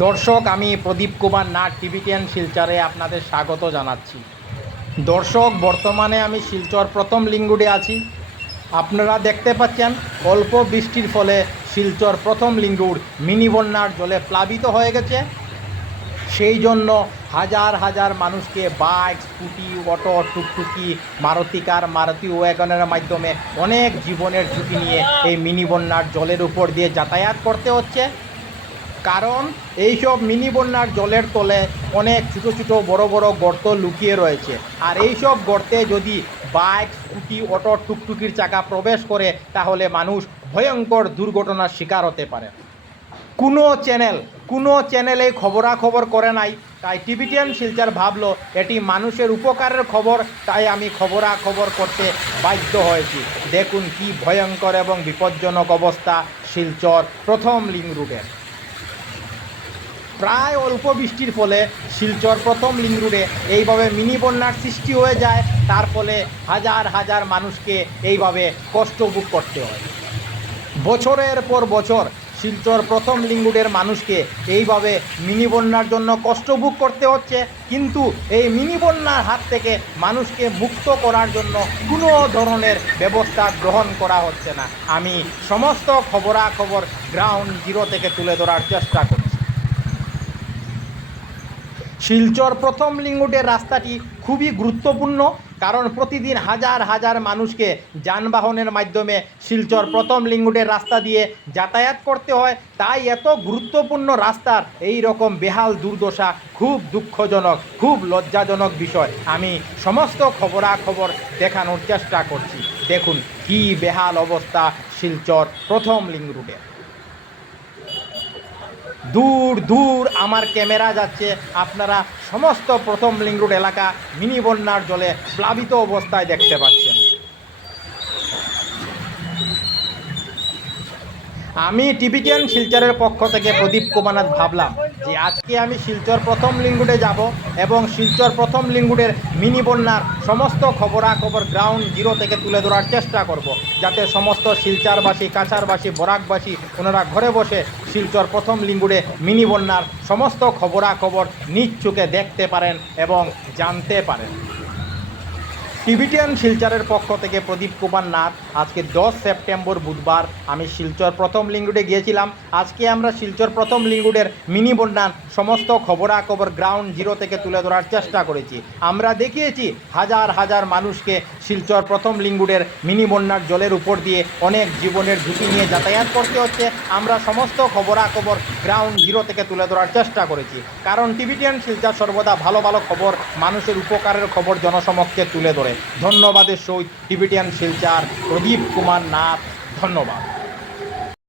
দর্শক, আমি Pradip Kumar Nath TV ten শিলচরে আপনাদের স্বাগত জানাচ্ছি। দর্শক, বর্তমানে আমি শিলচর প্রথম লিঙ্গুডে আছি। আপনারা দেখতে পাচ্ছেন, অল্প বৃষ্টির ফলে শিলচর প্রথম লিঙ্গুর মিনি বন্যার জলে প্লাবিত হয়ে গেছে। সেই জন্য হাজার হাজার মানুষকে বাইক, স্কুটি, অটো, টুকটুকি, মারুতি কার, মারুতি ওয়াগনের মাধ্যমে অনেক জীবনের ঝুঁকি নিয়ে এই মিনি বন্যার জলের উপর দিয়ে যাতায়াত করতে হচ্ছে। কারণ এইসব মিনি বন্যার জলের তলে অনেক ছোটো ছোটো বড় বড় গর্ত লুকিয়ে রয়েছে। আর এইসব গর্তে যদি বাইক, স্কুটি, অটো, টুকটুকির চাকা প্রবেশ করে, তাহলে মানুষ ভয়ঙ্কর দুর্ঘটনার শিকার হতে পারে। কোনো চ্যানেল, কোনো চ্যানেলে খবরাখবর করে নাই, তাই টিভিটিয়ান শিলচার ভাবলো, এটি মানুষের উপকারের খবর, তাই আমি খবরাখবর করতে বাধ্য হয়েছি। দেখুন কি ভয়ঙ্কর এবং বিপজ্জনক অবস্থা শিলচর প্রথম লিং রুটের প্রায় অল্প বৃষ্টির ফলে শিলচর প্রথম লিং রুটে এইভাবে মিনি বন্যার সৃষ্টি হয়ে যায়। তার ফলে হাজার হাজার মানুষকে এইভাবে কষ্ট ভোগ করতে হয়। বছরের পর বছর শিলচর প্রথম লিঙ্গুডের মানুষকে এইভাবে মিনি বন্যার জন্য কষ্ট ভোগ করতে হচ্ছে। কিন্তু এই মিনি বন্যার হাত থেকে মানুষকে মুক্ত করার জন্য কোনো ধরনের ব্যবস্থা গ্রহণ করা হচ্ছে না। আমি সমস্ত খবরাখবর গ্রাউন্ড জিরো থেকে তুলে ধরার চেষ্টা করছি। শিলচর প্রথম লিঙ্গুটের রাস্তাটি খুবই গুরুত্বপূর্ণ, কারণ প্রতিদিন হাজার হাজার মানুষকে যানবাহনের মাধ্যমে শিলচর প্রথম লিঙ্গুটের রাস্তা দিয়ে যাতায়াত করতে হয়। তাই এত গুরুত্বপূর্ণ রাস্তার এই রকম বেহাল দুর্দশা খুব দুঃখজনক, খুব লজ্জাজনক বিষয়। আমি সমস্ত খবরাখবর দেখানোর চেষ্টা করছি। দেখুন কি বেহাল অবস্থা শিলচর প্রথম লিঙ্ক রুটে দূর দূর আমার ক্যামেরা যাচ্ছে। আপনারা সমস্ত প্রথম লিঙ্ক রোড এলাকা মিনি বন্যার জলে প্লাবিত অবস্থায় দেখতে পাচ্ছেন। আমি টিভিটিয়ান শিলচরের পক্ষ থেকে প্রদীপ কুমারনাথ ভাবলাম যে আজকে আমি শিলচর প্রথম লিঙ্গুডে যাব এবং শিলচর প্রথম লিঙ্গুডের মিনি বন্যার সমস্ত খবরাখবর গ্রাউন্ড জিরো থেকে তুলে ধরার চেষ্টা করব। যাতে সমস্ত শিলচারবাসী, কাছারবাসী, বরাকবাসী ওনারা ঘরে বসে শিলচর প্রথম লিঙ্গুডে মিনি বন্যার সমস্ত খবরাখবর নিজ চোখে দেখতে পারেন এবং জানতে পারেন। টিভিটিয়ান শিলচরের পক্ষ থেকে প্রদীপ কুমার নাথ। আজকে দশ সেপ্টেম্বর বুধবার আমি শিলচর প্রথম লিঙ্গুডে গিয়েছিলাম। আজকে আমরা শিলচর প্রথম লিঙ্গুডের মিনি বন্যার সমস্ত খবরাখবর গ্রাউন্ড জিরো থেকে তুলে ধরার চেষ্টা করেছি। আমরা দেখিয়েছি হাজার হাজার মানুষকে শিলচর প্রথম লিঙ্গুডের মিনি বন্যার জলের উপর দিয়ে অনেক জীবনের ঝুঁকি নিয়ে যাতায়াত করতে হচ্ছে। আমরা সমস্ত খবরাখবর গ্রাউন্ড জিরো থেকে তুলে ধরার চেষ্টা করেছি। কারণ টিভিটিয়ান শিলচর সর্বদা ভালো ভালো খবর, মানুষের উপকারের খবর জনসমক্ষে তুলে ধরে। ধন্যবাদের সহিত টিভিটিয়ান শিলচার প্রদীপ কুমার নাথ ধন্যবাদ।